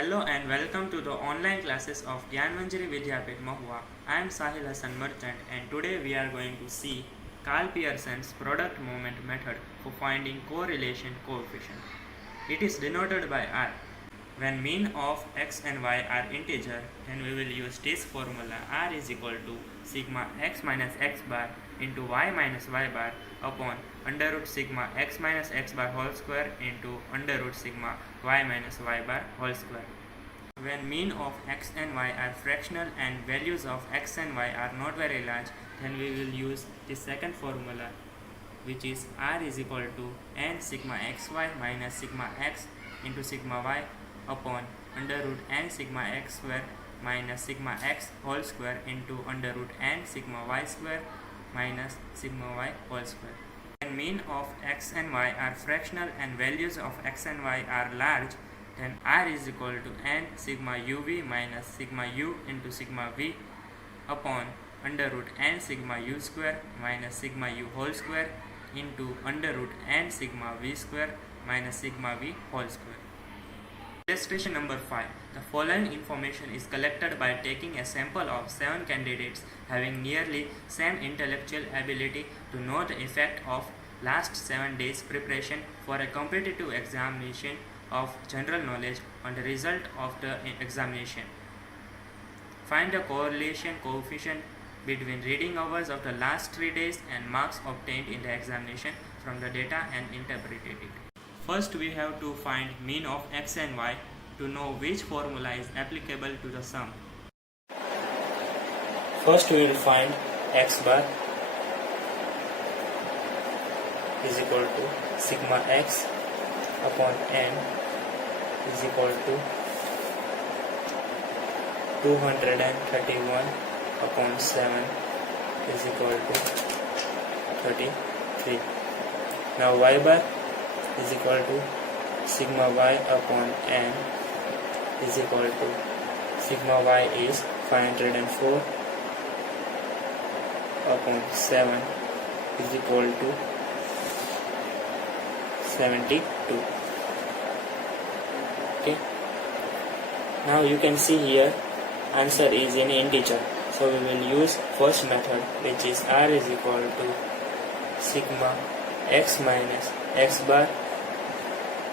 Hello and welcome to the online classes of Gyanmanjari Vidyapit Mahua. I am Sahil Hassan Merchant and today we are going to see Carl Pearson's product moment method for finding correlation coefficient. It is denoted by R. When mean of x and y are integer, then we will use this formula. R is equal to sigma x minus x bar into y minus y bar upon under root sigma x minus x bar whole square into under root sigma y minus y bar whole square. When mean of x and y are fractional and values of x and y are not very large, then we will use the second formula, which is R is equal to n sigma xy minus sigma x into sigma y upon under root n sigma x square minus sigma x whole square into under root n sigma y square minus sigma y whole square. When mean of x and y are fractional and values of x and y are large, then R is equal to n sigma uv minus sigma u into sigma v upon under root n sigma u square minus sigma u whole square into under root n sigma v square minus sigma v whole square. Illustration number 5. The following information is collected by taking a sample of 7 candidates having nearly same intellectual ability to know the effect of last 7 days preparation for a competitive examination of general knowledge on the result of the examination. Find the correlation coefficient between reading hours of the last 3 days and marks obtained in the examination from the data and interpret it. First, we have to find mean of x and y to know which formula is applicable to the sum. First, we will find x bar is equal to sigma x upon n is equal to 231 upon 7 is equal to 33. Now y bar is equal to sigma y upon n is equal to sigma y is 504 upon 7 is equal to 72. Okay. Now you can see here answer is in integer. So we will use first method, which is R is equal to sigma x minus x bar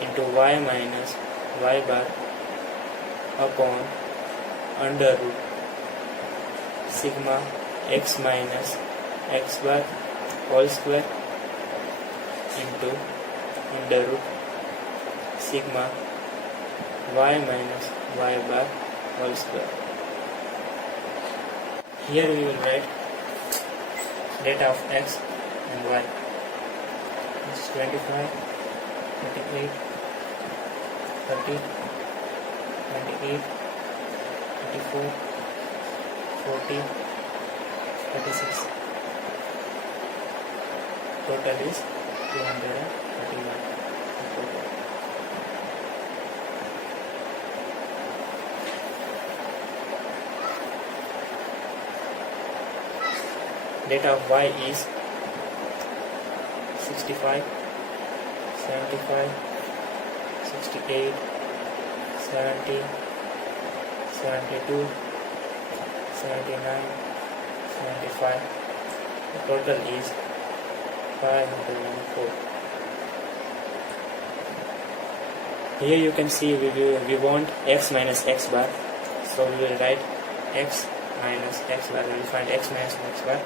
into y minus y bar upon under root sigma x minus x bar whole square into under root sigma y minus y bar whole square. Here we will write data of x and y. This is 25, 28, 30, 28, 34, 40, 36. Total is 231. Data of y is 65, 75, 68, 70, 72, 79, 75. The total is 504. Here you can see we want x minus x bar, so we will write x minus x bar. We will find x minus x bar,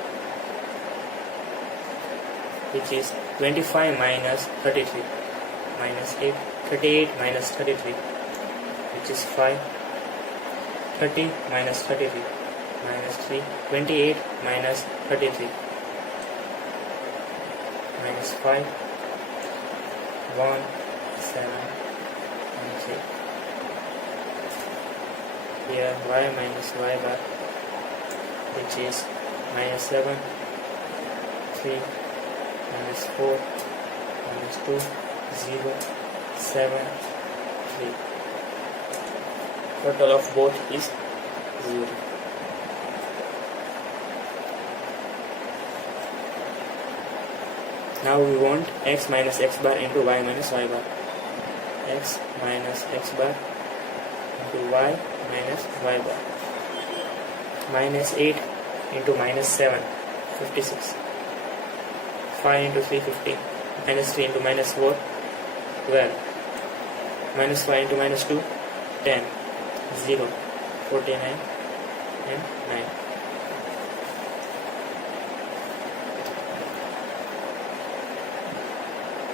which is 25 minus 33 minus 8, 38 minus 33, which is 5, 30 minus 33 minus 3, 28 minus 33 minus 5, 1, 7, and 3. Here y minus y bar, which is minus 7, 3, minus 4, minus 2, 0, 7, 3. Total of both is 0. Now we want x minus x bar into y minus y bar. X minus x bar y minus y bar. Minus 8 into minus 7, 56. 5 into 3, 50. Minus 3 into minus 4, 12. Minus 5 into minus 2, 10. 0, 49 and 9.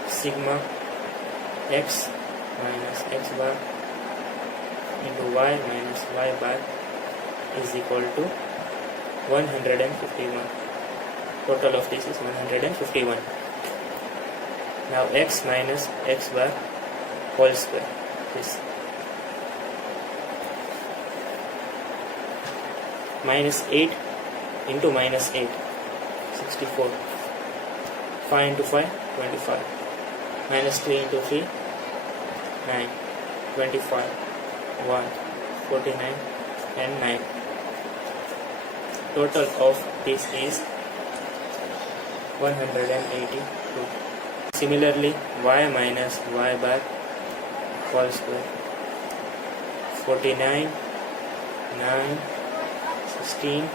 Sigma x minus x bar into y minus y bar is equal to 151. Total of this is 151. Now x minus x bar whole square is minus 8 into minus 8, 64. 5 into 5, 25. Minus 3 into 3, 9. 25, 1, 49 and 9. Total of this is 182. Similarly, y minus y bar whole square, 49, 9, 16,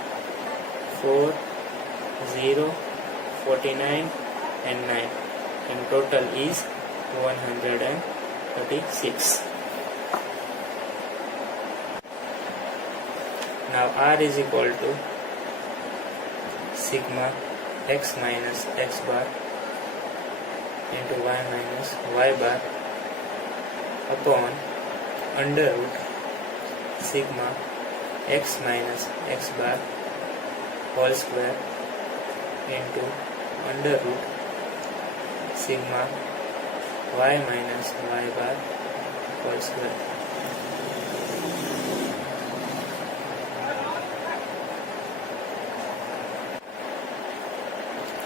4, 0, 49 and 9. And total is 136. Now R is equal to sigma x minus x bar into y minus y bar upon under root sigma x minus x bar whole square into under root sigma y minus y bar whole square.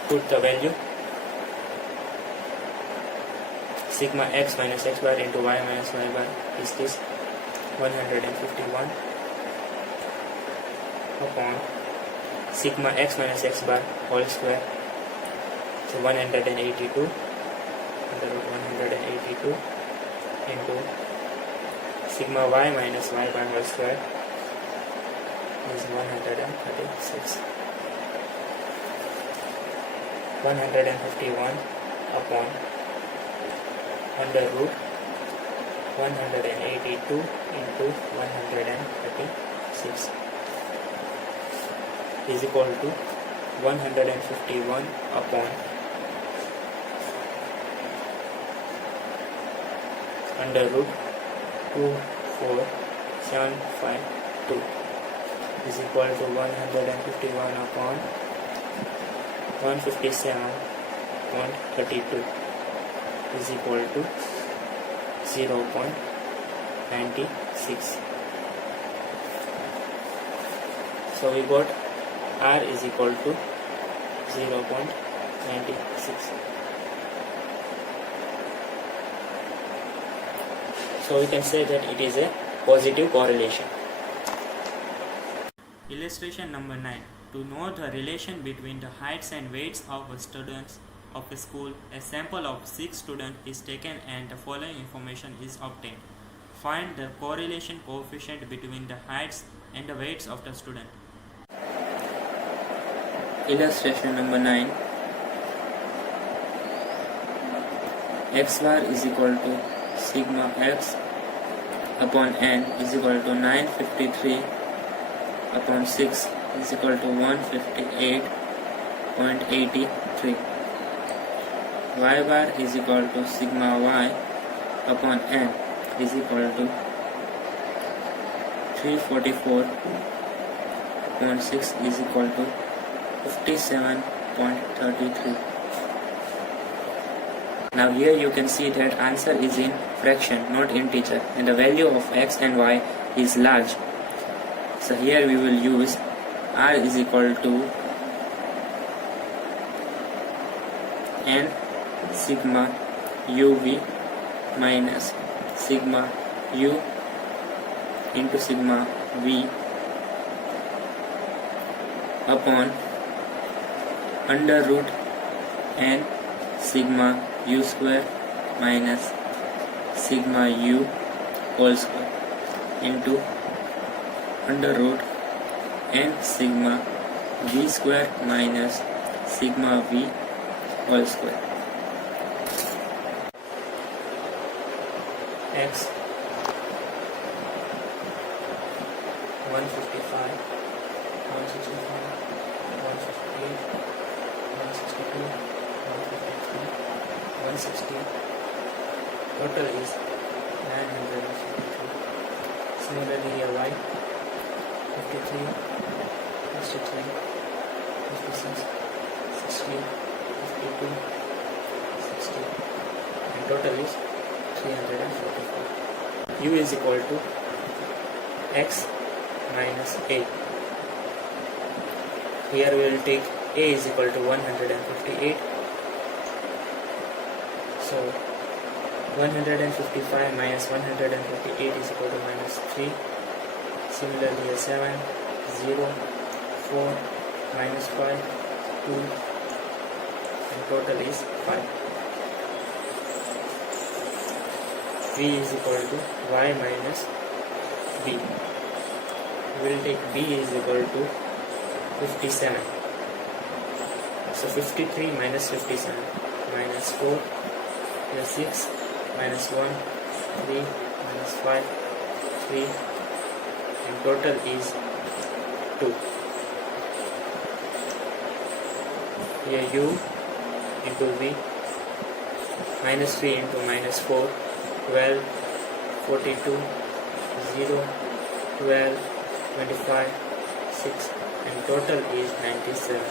Put the value sigma x minus x bar into y minus y bar is this 151 upon sigma x minus x bar whole square, so 182 under root 182 into sigma y minus y bar whole square is 136. 151 upon under root 182 into 136 is equal to 151 upon under root 24752 is equal to 151 upon 157.32 is equal to 0.96. So we got R is equal to 0.96. So we can say that it is a positive correlation. Illustration number 9. To know the relation between the heights and weights of students of a school, a sample of 6 students is taken and the following information is obtained. Find the correlation coefficient between the heights and the weights of the student. Illustration number 9. X bar is equal to sigma x upon n is equal to 953 upon 6 is equal to 158.83. Y bar is equal to sigma y upon n is equal to 344 upon 6 is equal to 57.33. Now here you can see that answer is in fraction, not integer, and the value of x and y is large. So here we will use R is equal to n sigma uv minus sigma u into sigma v upon under root n sigma u square minus sigma u whole square into under root n sigma v square minus sigma v whole square. X 155, 165, 158, 162, 153, 160. Total is 952. Similarly here y 53, 63, 56, 60, 52, 60, and total is 344. U is equal to x minus a. Here we will take a is equal to 158. So 155 minus 158 is equal to minus 3. Similarly here 7, 0, 4, minus 5, 2, and total is 5. V is equal to y minus b. We will take b is equal to 57. So 53 minus 57, minus 4, plus 6, minus 1, 3, minus 5, 3, and total is 2. Here u into v, minus 3 into minus 4, 12, 42, 0, 12, 25, 6, and total is 97.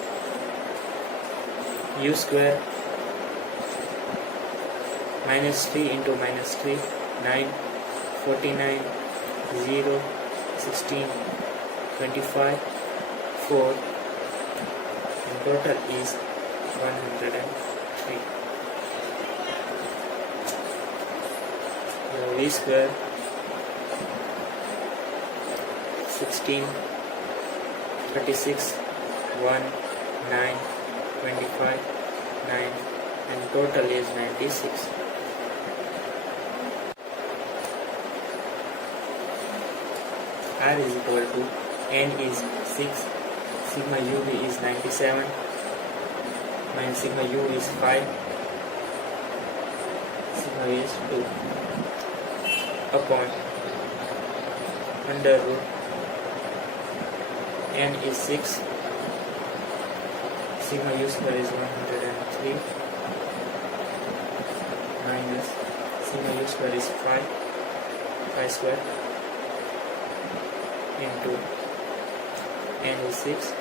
U square minus 3 into minus 3, 9, 49, 0, 16, 25, 4, and total is 103. V square 16, 36, 1, 9, 25, 9, and total is 96. R is equal to n is 6, sigma uv is 97, minus sigma u is 5, sigma is 2, upon under root n is 6, sigma u square is 103, minus sigma u square is 5, 5 square, into n is 6,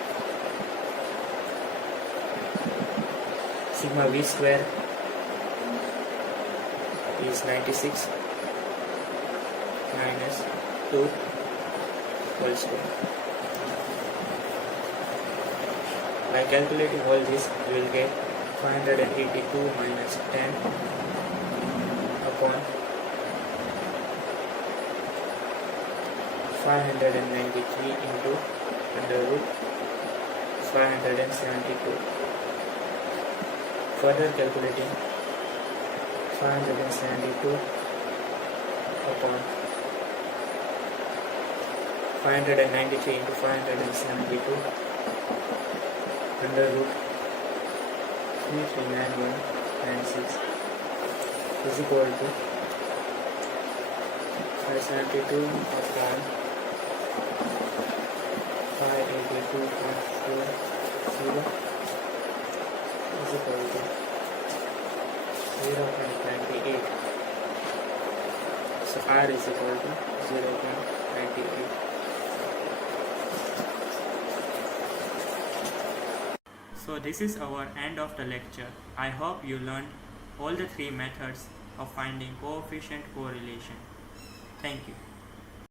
sigma v square is 96, minus 2 whole square. By calculating all this, we will get 582 minus 10 upon 593 into under root 572. Further calculating 572 upon 593 into 572 under root 339196 is equal to 572 upon 582.40 is equal to 0.98. So R is equal to 0.98. So this is our end of the lecture. I hope you learned all the three methods of finding coefficient correlation. Thank you.